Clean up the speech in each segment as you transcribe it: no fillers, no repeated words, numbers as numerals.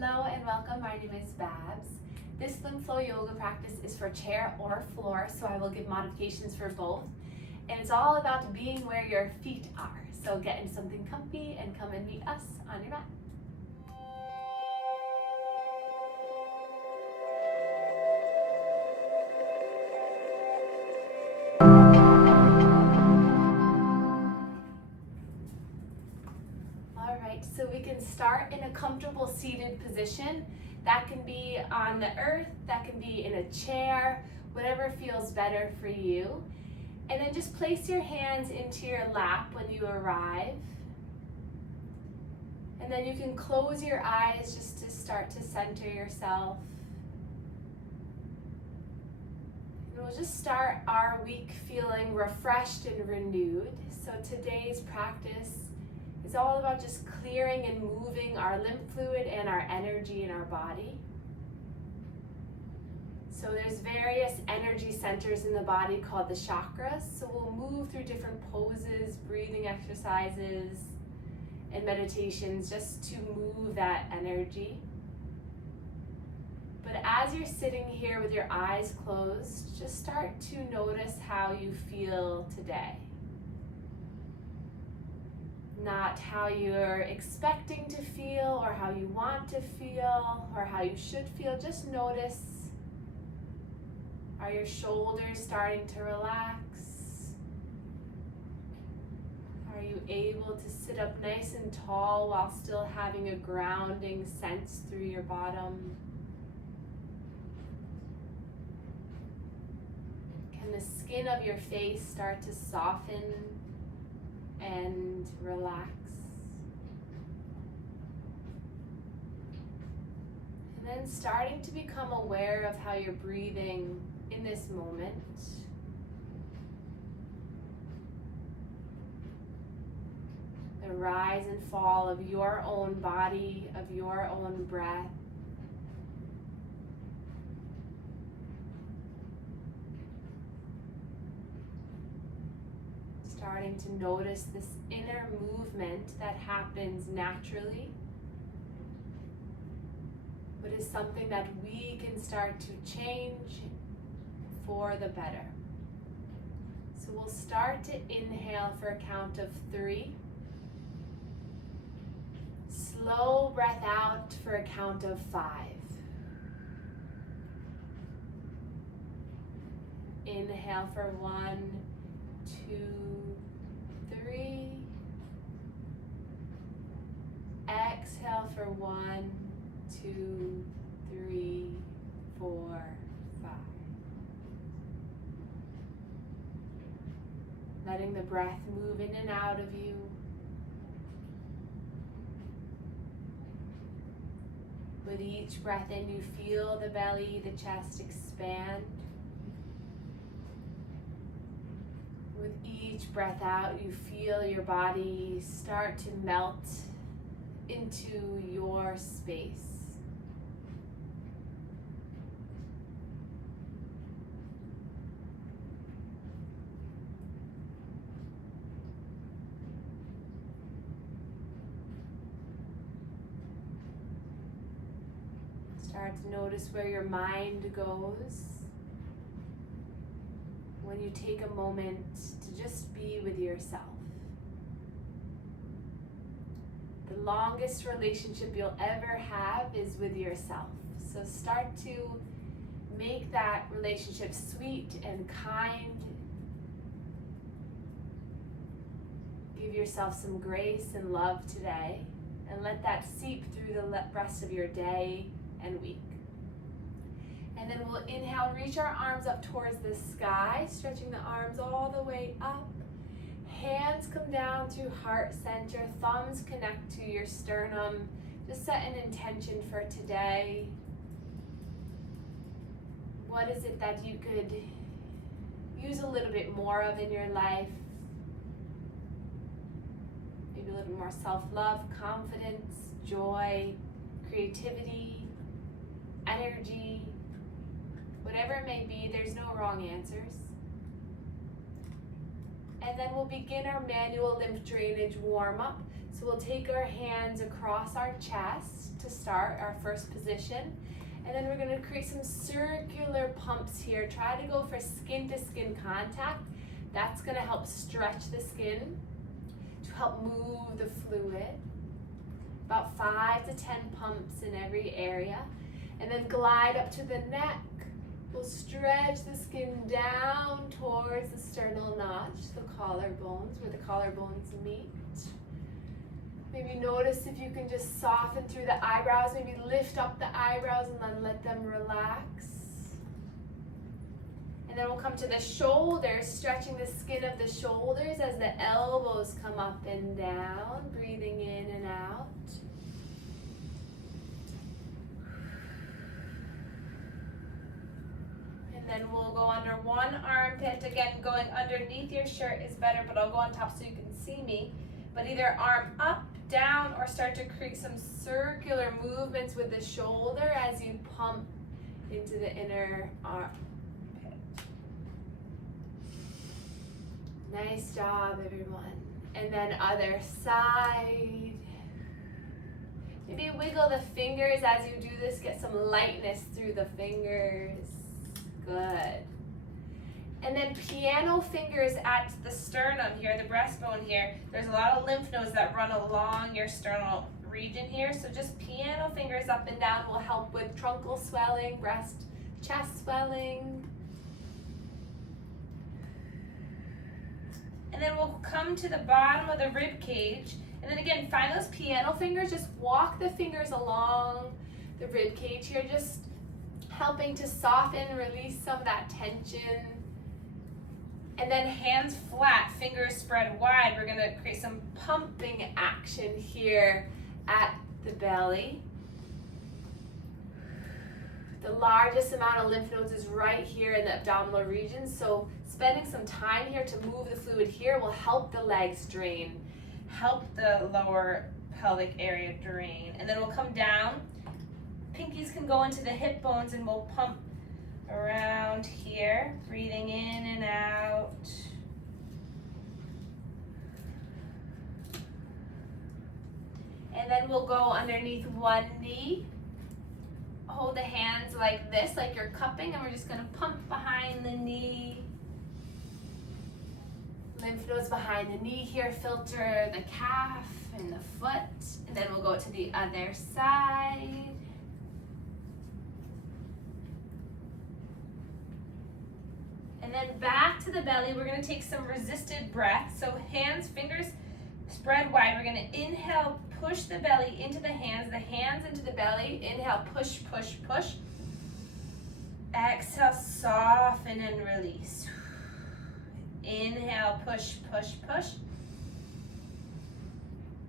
Hello and welcome. My name is Babz. This Lymph flow yoga practice is for chair or floor, so I will give modifications for both. And it's all about being where your feet are. So get into something comfy and come and meet us on your mat. So we can start in a comfortable seated position. That can be on the earth, that can be in a chair, whatever feels better for you. And then just place your hands into your lap when you arrive. And then you can close your eyes just to start to center yourself. And we'll just start our week feeling refreshed and renewed. So today's practice is all about just clearing and moving our lymph fluid and our energy in our body. So there's various energy centers in the body called the chakras. So we'll move through different poses, breathing exercises, and meditations just to move that energy. But as you're sitting here with your eyes closed, just start to notice how you feel today. Not how you're expecting to feel or how you want to feel or how you should feel. Just notice, are your shoulders starting to relax? Are you able to sit up nice and tall while still having a grounding sense through your bottom? Can the skin of your face start to soften and relax? And then starting to become aware of how you're breathing in this moment. The rise and fall of your own body, of your own breath. Starting to notice this inner movement that happens naturally, but is something that we can start to change for the better. So we'll start to inhale for a count of 3. Slow breath out for a count of 5. Inhale for 1, 2, 3. Exhale for 1, 2, 3, 4, 5. Letting the breath move in and out of you. With each breath in, you feel the belly, the chest expand. With each breath out, you feel your body start to melt into your space. Start to notice where your mind goes when you take a moment to just be with yourself. The longest relationship you'll ever have is with yourself. So start to make that relationship sweet and kind. Give yourself some grace and love today, and let that seep through the rest of your day and week. And then we'll inhale, reach our arms up towards the sky, stretching the arms all the way up. Hands come down through heart center, thumbs connect to your sternum. Just set an intention for today. What is it that you could use a little bit more of in your life? Maybe a little more self-love, confidence, joy, creativity, energy. Whatever it may be, there's no wrong answers. And then we'll begin our manual lymph drainage warm-up. So we'll take our hands across our chest to start our first position. And then we're going to create some circular pumps here. Try to go for skin to skin contact. That's going to help stretch the skin to help move the fluid. About 5 to 10 pumps in every area. And then glide up to the neck. We'll stretch the skin down towards the sternal notch, the collarbones, where the collarbones meet. Maybe notice if you can just soften through the eyebrows, maybe lift up the eyebrows and then let them relax. And then we'll come to the shoulders, stretching the skin of the shoulders as the elbows come up and down, breathing in and out. And then we'll go under one armpit. Again, going underneath your shirt is better, but I'll go on top so you can see me. But either arm up, down, or start to create some circular movements with the shoulder as you pump into the inner armpit. Nice job, everyone. And then other side. Maybe wiggle the fingers as you do this. Get some lightness through the fingers. Good. And then piano fingers at the sternum here, the breastbone here. There's a lot of lymph nodes that run along your sternal region here. So just piano fingers up and down will help with truncal swelling, breast, chest swelling. And then we'll come to the bottom of the rib cage. And then again, find those piano fingers. Just walk the fingers along the rib cage here, just helping to soften, release some of that tension. And then hands flat, fingers spread wide. We're gonna create some pumping action here at the belly. The largest amount of lymph nodes is right here in the abdominal region. So spending some time here to move the fluid here will help the legs drain, help the lower pelvic area drain. And then we'll come down. Pinkies can go into the hip bones and we'll pump around here, breathing in and out. And then we'll go underneath one knee. Hold the hands like this, like you're cupping, and we're just going to pump behind the knee. Lymph nodes behind the knee here filter the calf and the foot. And then we'll go to the other side. And then back to the belly, we're going to take some resisted breath. So hands, fingers spread wide. We're going to inhale, push the belly into the hands into the belly. Inhale, push, push, push. Exhale, soften and release. Inhale, push, push, push.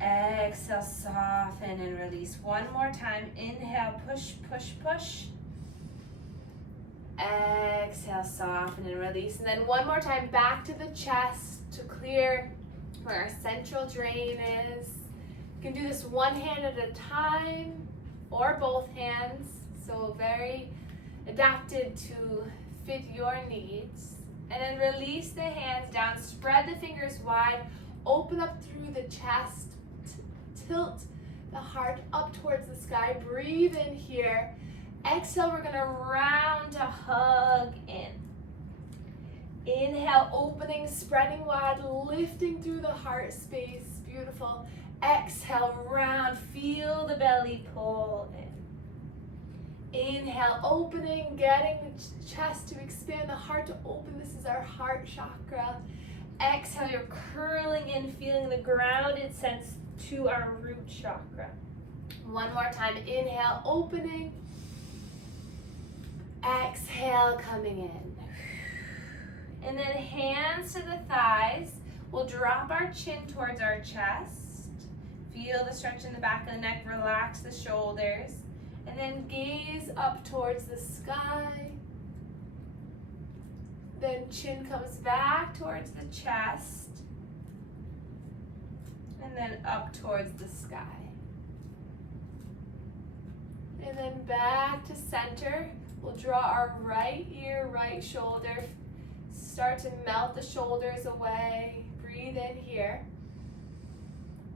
Exhale, soften and release. One more time. Inhale, push, push, push. Exhale, soften and release. And then one more time back to the chest to clear where our central drain is. You can do this one hand at a time or both hands. So very adapted to fit your needs. And then release the hands down, spread the fingers wide, open up through the chest, tilt the heart up towards the sky, breathe in here. Exhale, we're gonna round to hug in. Inhale, opening, spreading wide, lifting through the heart space, beautiful. Exhale, round, feel the belly pull in. Inhale, opening, getting the chest to expand, the heart to open. This is our heart chakra. Exhale, you're curling in, feeling the grounded sense to our root chakra. One more time, inhale, opening. Exhale, coming in. And then hands to the thighs. We'll drop our chin towards our chest. Feel the stretch in the back of the neck, relax the shoulders. And then gaze up towards the sky. Then chin comes back towards the chest. And then up towards the sky. And then back to center. We'll draw our right ear, right shoulder. Start to melt the shoulders away. Breathe in here.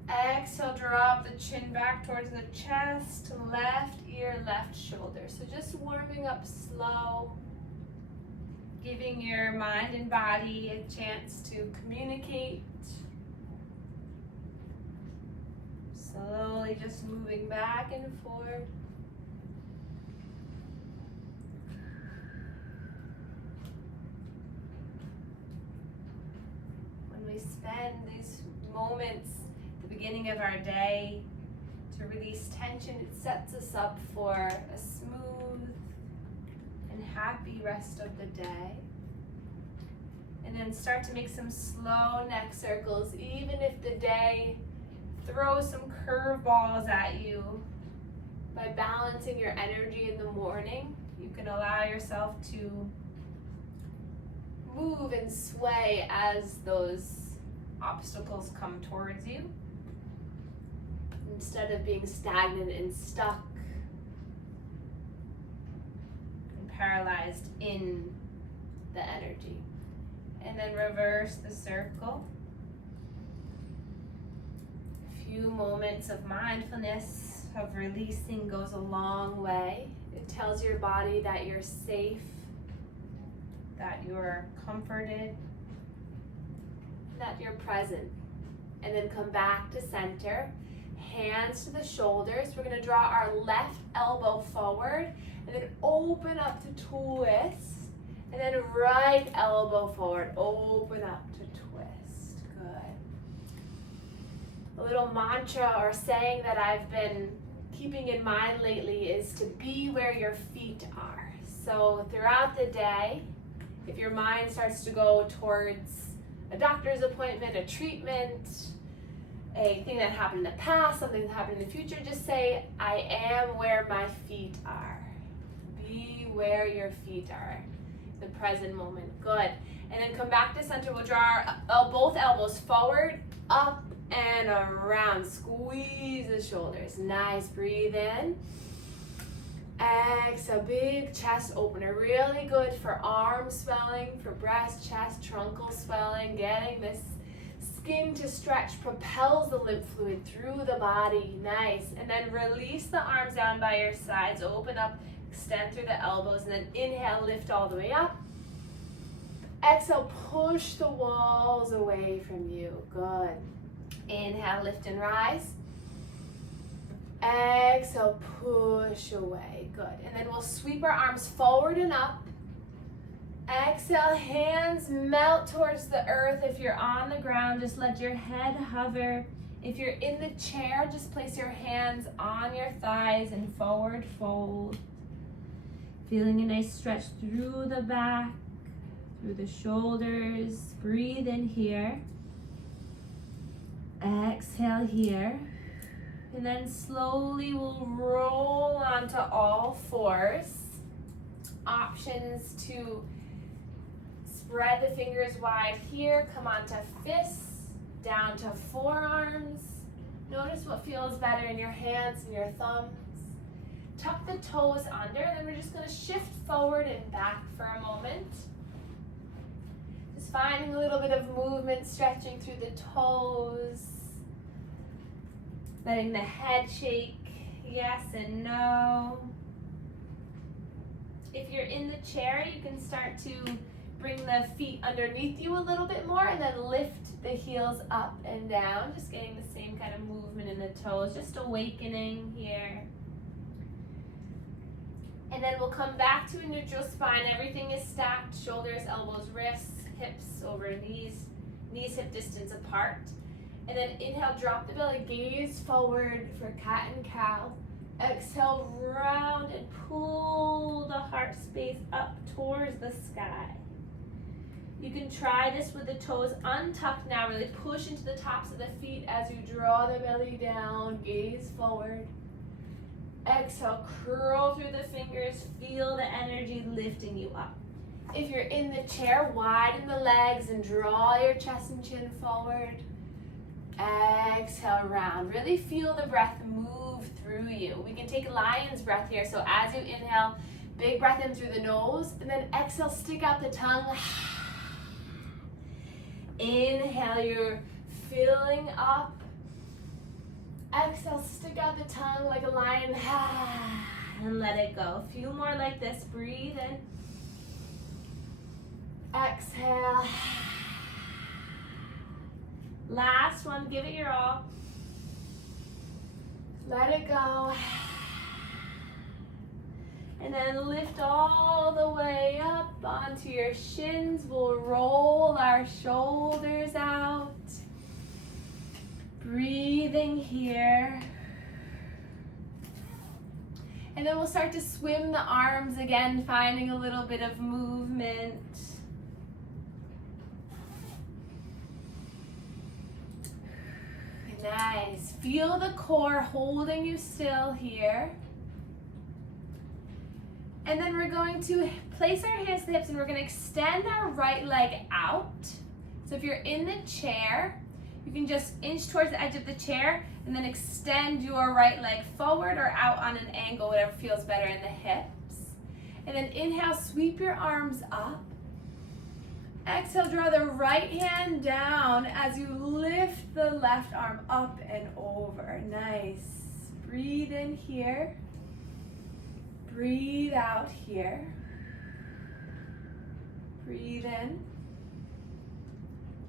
Exhale, drop the chin back towards the chest, left ear, left shoulder. So just warming up slow, giving your mind and body a chance to communicate. Slowly just moving back and forth. When we spend these moments at the beginning of our day to release tension, it sets us up for a smooth and happy rest of the day. And then start to make some slow neck circles, even if the day throws some curveballs at you. By balancing your energy in the morning, you can allow yourself to move and sway as those obstacles come towards you, instead of being stagnant and stuck and paralyzed in the energy. And then reverse the circle. A few moments of mindfulness, of releasing, goes a long way. It tells your body that you're safe, that you're comforted, that you're present. And then come back to center, hands to the shoulders. We're going to draw our left elbow forward and then open up to twist. And then right elbow forward, open up to twist. Good. A little mantra or saying that I've been keeping in mind lately is to be where your feet are. So throughout the day, if your mind starts to go towards a doctor's appointment, a treatment, a thing that happened in the past, something that happened in the future, just say, I am where my feet are. Be where your feet are. The present moment. Good. And then come back to center. We'll draw our both elbows forward, up and around. Squeeze the shoulders. Nice. Breathe in. Exhale. Big chest opener. Really good for arm swelling, for breast, chest, truncal swelling. Getting this skin to stretch propels the lymph fluid through the body. Nice. And then release the arms down by your sides. Open up. Extend through the elbows, and then inhale, lift all the way up. Exhale, push the walls away from you. Good. Inhale, lift and rise. Exhale, push away. Good. And then we'll sweep our arms forward and up. Exhale, hands melt towards the earth. If you're on the ground, just let your head hover. If you're in the chair, just place your hands on your thighs and forward fold. Feeling a nice stretch through the back, through the shoulders. Breathe in here. Exhale here. And then slowly we'll roll onto all fours. Options to spread the fingers wide here. Come onto fists, down to forearms. Notice what feels better in your hands and your thumbs. Tuck the toes under, and then we're just going to shift forward and back for a moment. Just finding a little bit of movement, stretching through the toes. Letting the head shake, yes and no. If you're in the chair, you can start to bring the feet underneath you a little bit more, and then lift the heels up and down. Just getting the same kind of movement in the toes, just awakening here. And then we'll come back to a neutral spine. Everything is stacked, shoulders, elbows, wrists, hips over knees, knees hip distance apart. And then inhale, drop the belly, gaze forward for cat and cow. Exhale, round and pull the heart space up towards the sky. You can try this with the toes untucked now. Really push into the tops of the feet as you draw the belly down, gaze forward. Exhale, curl through the fingers, feel the energy lifting you up. If you're in the chair, widen the legs and draw your chest and chin forward. Exhale, round. Really feel the breath move through you. We can take lion's breath here. So as you inhale, big breath in through the nose, and then exhale, stick out the tongue. Inhale, you're filling up Exhale, stick out the tongue like a lion. And let it go. Feel more like this. Breathe in. Exhale. Last one. Give it your all. Let it go. And then lift all the way up onto your shins. We'll roll our shoulders out. Breathing here. And then we'll start to swim the arms again, finding a little bit of movement. Nice. Feel the core holding you still here. And then we're going to place our hands to the hips and we're going to extend our right leg out. So if you're in the chair, you can just inch towards the edge of the chair and then extend your right leg forward or out on an angle, whatever feels better in the hips. And then inhale, sweep your arms up. Exhale, draw the right hand down as you lift the left arm up and over. Nice. Breathe in here. Breathe out here. Breathe in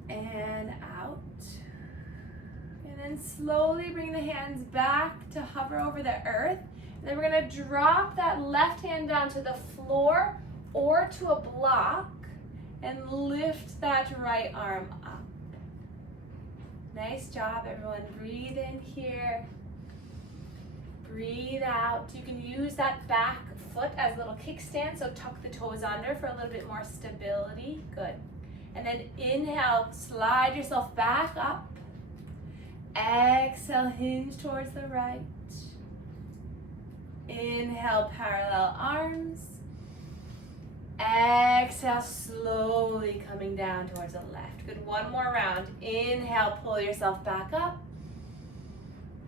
and out. And then slowly bring the hands back to hover over the earth. And then we're going to drop that left hand down to the floor or to a block and lift that right arm up. Nice job, everyone. Breathe in here. Breathe out. You can use that back foot as a little kickstand, so tuck the toes under for a little bit more stability. Good. And then inhale, slide yourself back up. Exhale, hinge towards the right. Inhale, parallel arms. Exhale, slowly coming down towards the left. Good, one more round. Inhale, pull yourself back up.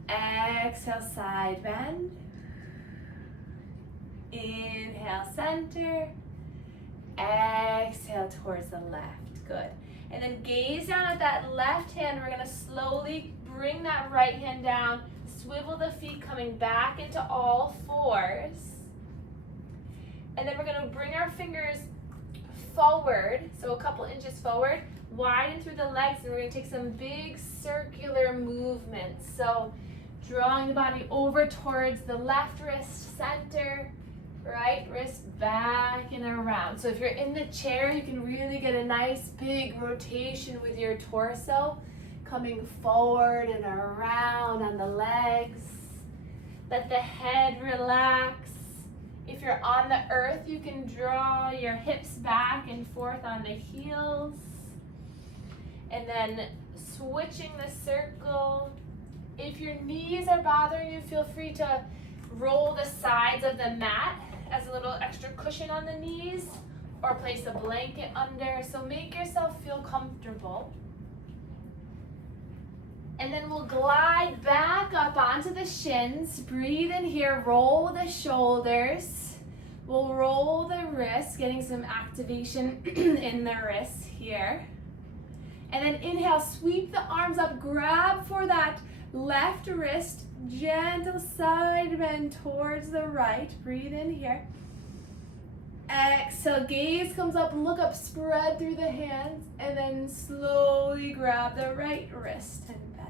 Exhale, side bend. Inhale, center. Exhale towards the left. Good. And then gaze down at that left hand. We're going to slowly bring that right hand down. Swivel the feet coming back into all fours. And then we're going to bring our fingers forward, so a couple inches forward, widen through the legs, and we're going to take some big circular movements. So drawing the body over towards the left wrist center, right wrist back and around. So if you're in the chair, you can really get a nice big rotation with your torso, coming forward and around on the legs. Let the head relax. If you're on the earth, you can draw your hips back and forth on the heels. And then switching the circle. If your knees are bothering you, feel free to roll the sides of the mat as a little extra cushion on the knees, or place a blanket under. So make yourself feel comfortable. And then we'll glide back up onto the shins. Breathe in here, roll the shoulders. We'll roll the wrists, getting some activation in the wrists here. And then inhale, sweep the arms up, grab for that left wrist, gentle side bend towards the right. Breathe in here. Exhale, gaze comes up, look up, spread through the hands, and then slowly grab the right wrist and bend.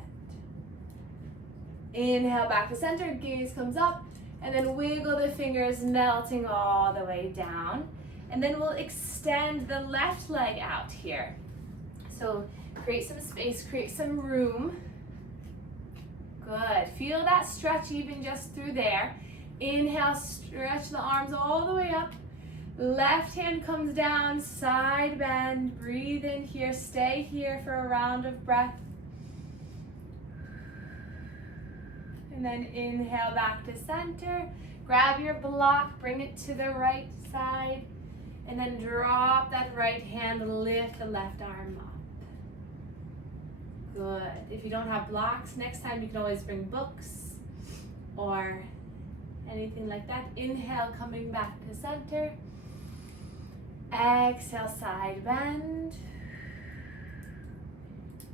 Inhale, back to center, gaze comes up, and then wiggle the fingers, melting all the way down. And then we'll extend the left leg out here. So create some space, create some room. Good. Feel that stretch even just through there. Inhale, stretch the arms all the way up. Left hand comes down, side bend. Breathe in here, stay here for a round of breath. And then inhale back to center. Grab your block, bring it to the right side. And then drop that right hand, lift the left arm up. Good. If you don't have blocks, next time you can always bring books or anything like that. Inhale, coming back to center. Exhale, side bend.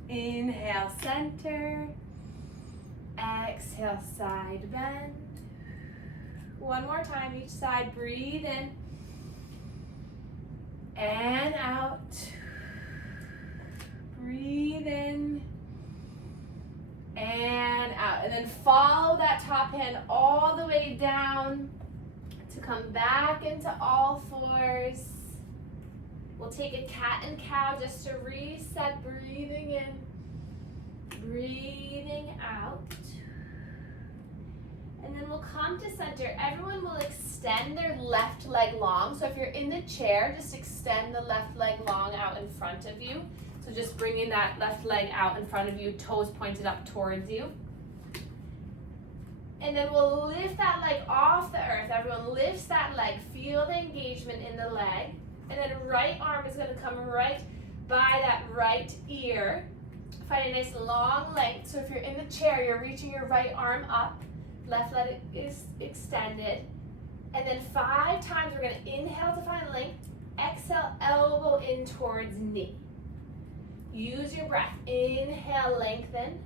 Inhale, center. Exhale, side bend. One more time, each side, breathe in. And out. Breathe in. And out. And then follow that top hand all the way down to come back into all fours. We'll take a cat and cow just to reset, breathing in, breathing out. And then we'll come to center. Everyone will extend their left leg long. So if you're in the chair, just extend the left leg long out in front of you. So just bringing that left leg out in front of you, toes pointed up towards you. And then we'll lift that leg off the earth. Everyone lifts that leg. Feel the engagement in the leg. And then right arm is going to come right by that right ear. Find a nice long length. So if you're in the chair, you're reaching your right arm up. Left leg is extended. And then 5 times we're going to inhale to find length. Exhale, elbow in towards knee. Use your breath. Inhale, lengthen.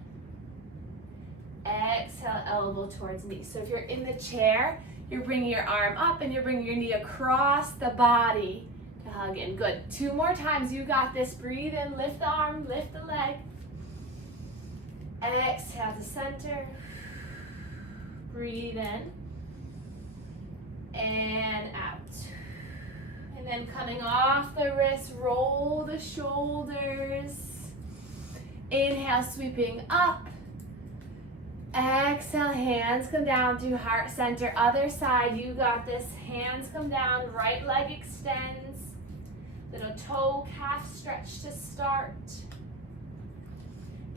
Exhale, elbow towards knee. So if you're in the chair, you're bringing your arm up and you're bringing your knee across the body to hug in. Good. 2 more times. You got this. Breathe in. Lift the arm. Lift the leg. Exhale to center. Breathe in and out. And then coming off the wrist, roll the shoulders. Inhale, sweeping up. Exhale, hands come down to heart center. Other side, you got this. Hands come down, right leg extends. Little toe calf stretch to start.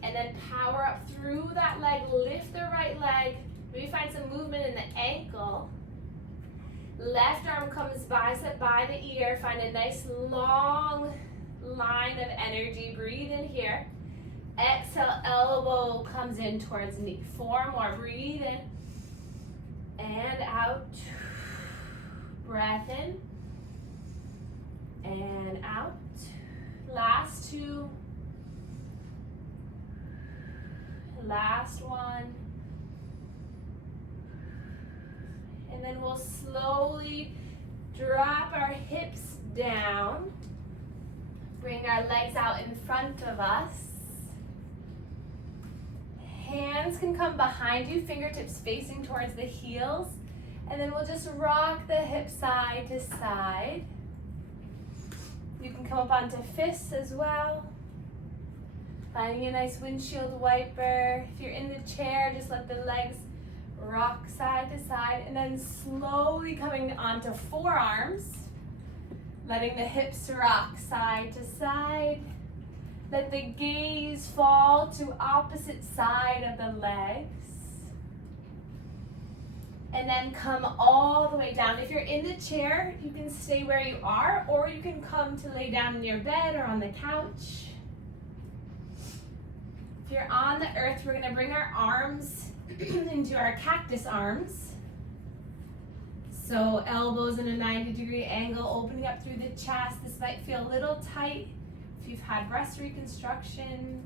And then power up through that leg, lift the right leg. Maybe find some movement in the ankle. Left arm comes bicep by the ear. Find a nice long line of energy. Breathe in here. Exhale, elbow comes in towards knee. 4 more. Breathe in and out. Breath in and out. Last 2. Last 1. And then we'll slowly drop our hips down. Bring our legs out in front of us. Hands can come behind you, fingertips facing towards the heels. And then we'll just rock the hips side to side. You can come up onto fists as well. Finding a nice windshield wiper. If you're in the chair, just let the legs rock side to side, and then slowly coming onto forearms, letting the hips rock side to side. Let the gaze fall to opposite side of the legs. And then come all the way down. If you're in the chair, you can stay where you are, or you can come to lay down in your bed or on the couch. If you're on the earth, we're gonna bring our arms into our cactus arms. So elbows in a 90-degree angle, opening up through the chest. This might feel a little tight if you've had breast reconstruction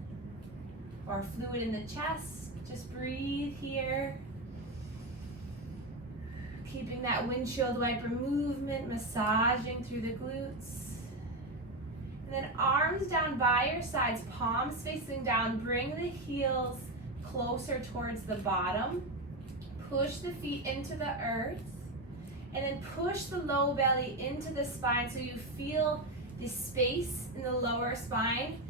or fluid in the chest. Just breathe here. Keeping that windshield wiper movement, massaging through the glutes. And then arms down by your sides, palms facing down. Bring the heels closer towards the bottom. Push the feet into the earth. And then push the low belly into the spine so you feel the space in the lower spine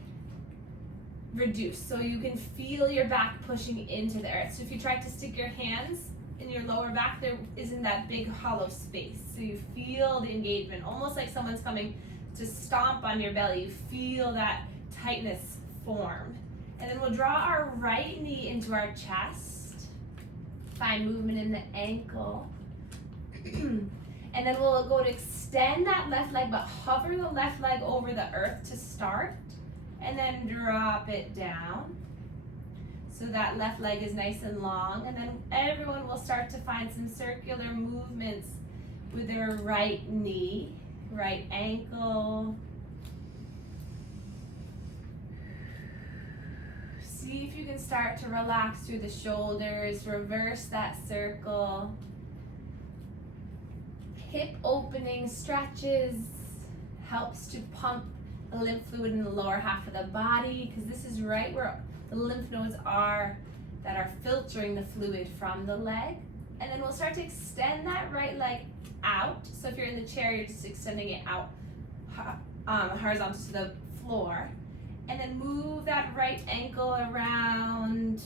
reduce. So you can feel your back pushing into the earth. So if you try to stick your hands in your lower back, there isn't that big hollow space. So you feel the engagement, almost like someone's coming to stomp on your belly. You feel that tightness form. And then we'll draw our right knee into our chest. Find movement in the ankle. And then we'll go to extend that left leg, but hover the left leg over the earth to start. And then drop it down. So that left leg is nice and long. And then everyone will start to find some circular movements with their right knee, right ankle. See see if you can start to relax through the shoulders, reverse that circle. Hip opening stretches helps to pump the lymph fluid in the lower half of the body, because this is right where the lymph nodes are that are filtering the fluid from the leg. And then we'll start to extend that right leg out. So if you're in the chair, you're just extending it out horizontal to the floor. And then move that right ankle around.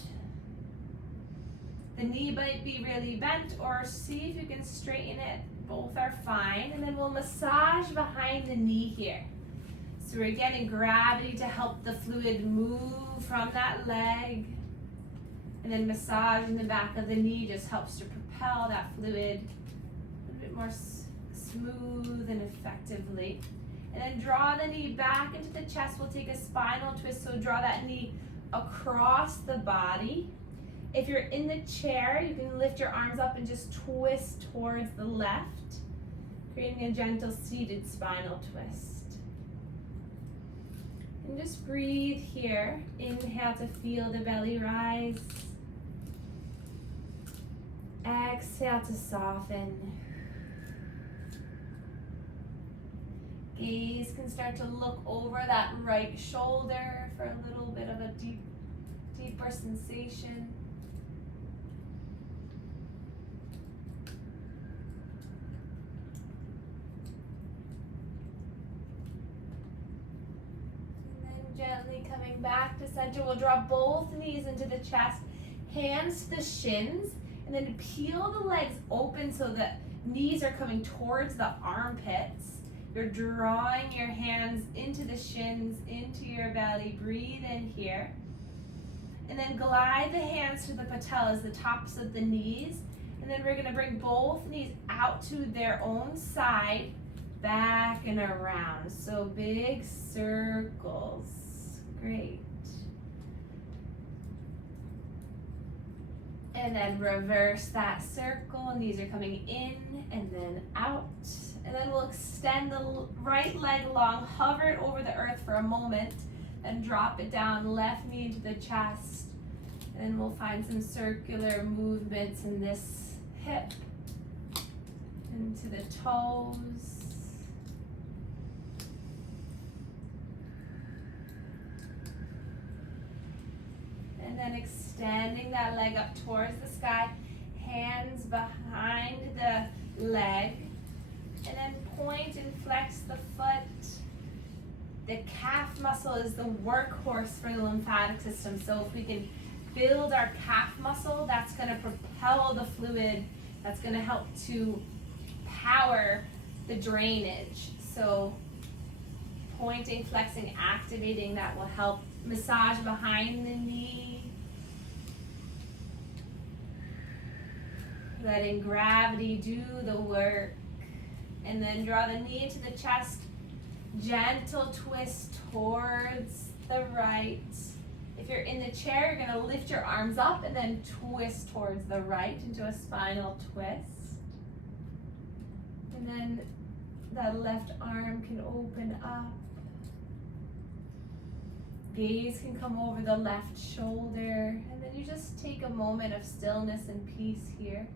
The knee might be really bent, or see if you can straighten it. Both are fine. And then we'll massage behind the knee here. So we're getting gravity to help the fluid move from that leg. And then massaging the back of the knee just helps to propel that fluid a little bit more smooth and effectively. And then draw the knee back into the chest. We'll take a spinal twist, so draw that knee across the body. If you're in the chair, you can lift your arms up and just twist towards the left, creating a gentle seated spinal twist. And just breathe here. Inhale to feel the belly rise. Exhale to soften. Gaze can start to look over that right shoulder for a little bit of a deeper sensation. Gently coming back to center, we'll draw both knees into the chest, hands to the shins, and then peel the legs open so the knees are coming towards the armpits. You're drawing your hands into the shins, into your belly. Breathe in here. And then glide the hands to the patellas, the tops of the knees. And then we're going to bring both knees out to their own side, back and around. So big circles. Great. And then reverse that circle. Knees are coming in and then out. And then we'll extend the right leg long, hover it over the earth for a moment, and drop it down, left knee into the chest. And then we'll find some circular movements in this hip, into the toes. And then extending that leg up towards the sky, hands behind the leg, and then point and flex the foot. The calf muscle is the workhorse for the lymphatic system, so if we can build our calf muscle, that's going to propel the fluid, that's going to help to power the drainage. So pointing, flexing, activating, that will help. Massage behind the knee. Letting gravity do the work. And then draw the knee into the chest. Gentle twist towards the right. If you're in the chair, you're going to lift your arms up and then twist towards the right into a spinal twist. And then that left arm can open up. Gaze can come over the left shoulder, and then you just take a moment of stillness and peace here.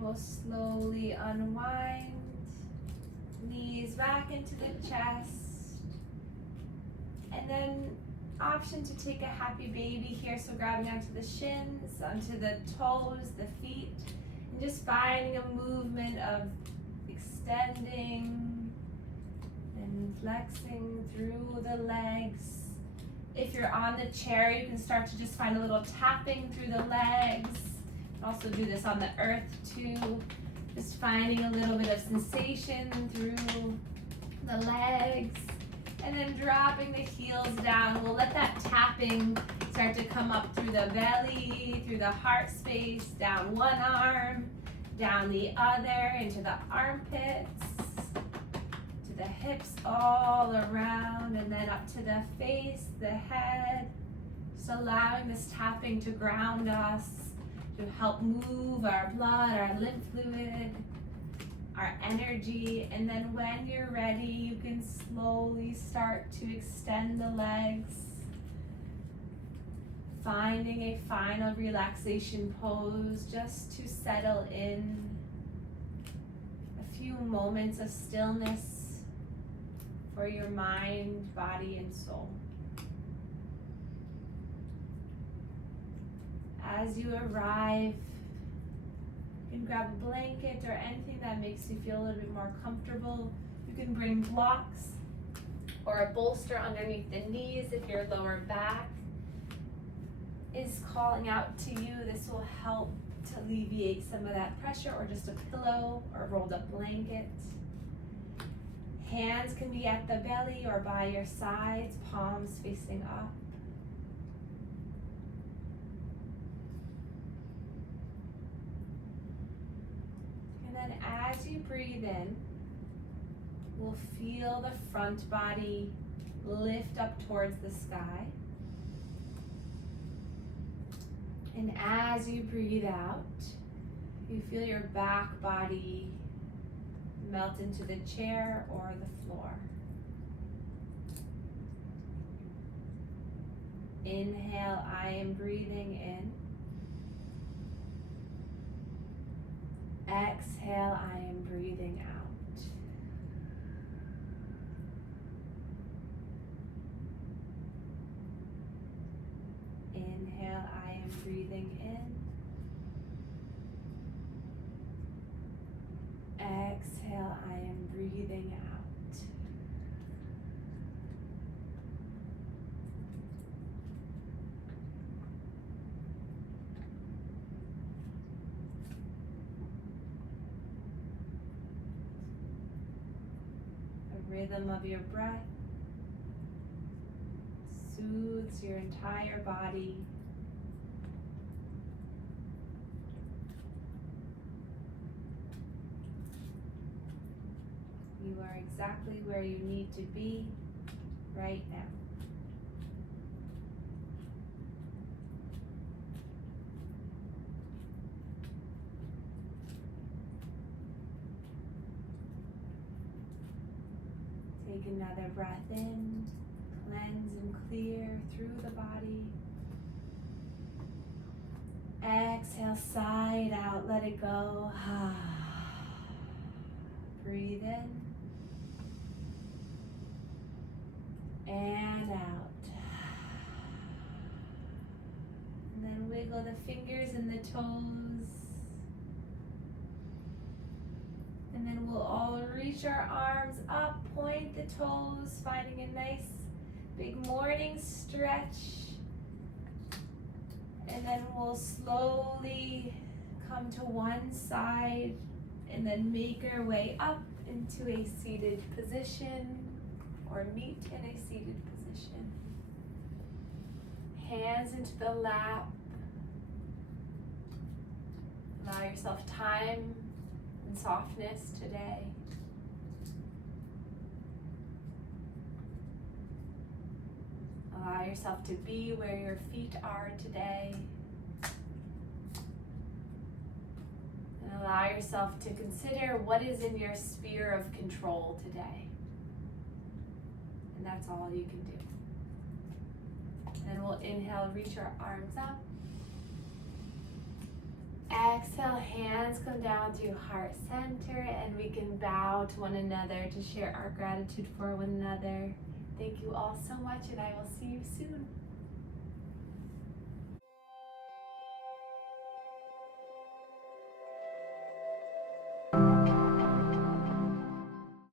We'll slowly unwind, knees back into the chest, and then option to take a happy baby here, so grabbing onto the shins, onto the toes, the feet, and just finding a movement of extending and flexing through the legs. If you're on the chair, you can start to just find a little tapping through the legs. Also do this on the earth too, just finding a little bit of sensation through the legs, and then dropping the heels down. We'll let that tapping start to come up through the belly, through the heart space, down one arm, Down the other, into the armpits, to the hips all around, and then up to the face, the head. Just allowing this tapping to ground us, to help move our blood, our lymph fluid, our energy. And then when you're ready, you can slowly start to extend the legs, finding a final relaxation pose just to settle in. A few moments of stillness for your mind, body, and soul. As you arrive, you can grab a blanket or anything that makes you feel a little bit more comfortable. You can bring blocks or a bolster underneath the knees if your lower back is calling out to you. This will help to alleviate some of that pressure, or just a pillow or rolled up blanket. Hands can be at the belly or by your sides, palms facing up. And then as you breathe in, we'll feel the front body lift up towards the sky. And as you breathe out, you feel your back body melt into the chair or the floor. Inhale, I am breathing in. Exhale, I am breathing out. Inhale, I am breathing in. Exhale, I am breathing out. The rhythm of your breath soothes your entire body. You are exactly where you need to be right now. Take another breath in, cleanse and clear through the body. Exhale, sigh it out, let it go. Breathe in and out. And then wiggle the fingers and the toes. And then we'll all reach our arms up, point the toes, finding a nice big morning stretch. And then we'll slowly come to one side and then make our way up into a seated position or meet in a seated position. Hands into the lap. Allow yourself time and softness today. Allow yourself to be where your feet are today. And allow yourself to consider what is in your sphere of control today. And that's all you can do. And we'll inhale, reach our arms up. Exhale, hands come down to heart center, and we can bow to one another to share our gratitude for one another. Thank you all so much, and I will see you soon.